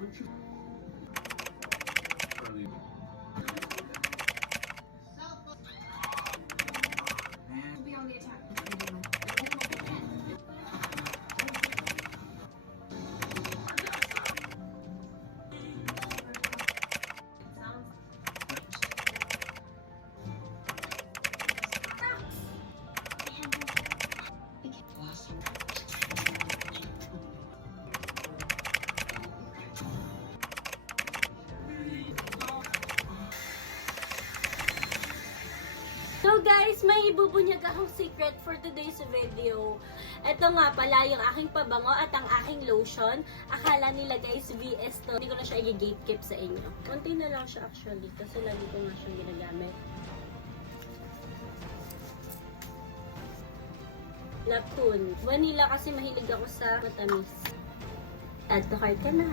Be on the attack. So guys, may ibubunyag akong secret for today's video. Ito nga pala yung aking pabango at ang aking lotion. Akala nila guys, VS to. Hindi ko na siya i-gatekeep sa inyo. Konti na lang siya actually kasi lagi ko nga siyang ginagamit. Lapun. Vanilla kasi mahilig ako sa matamis. Add to cart ka na.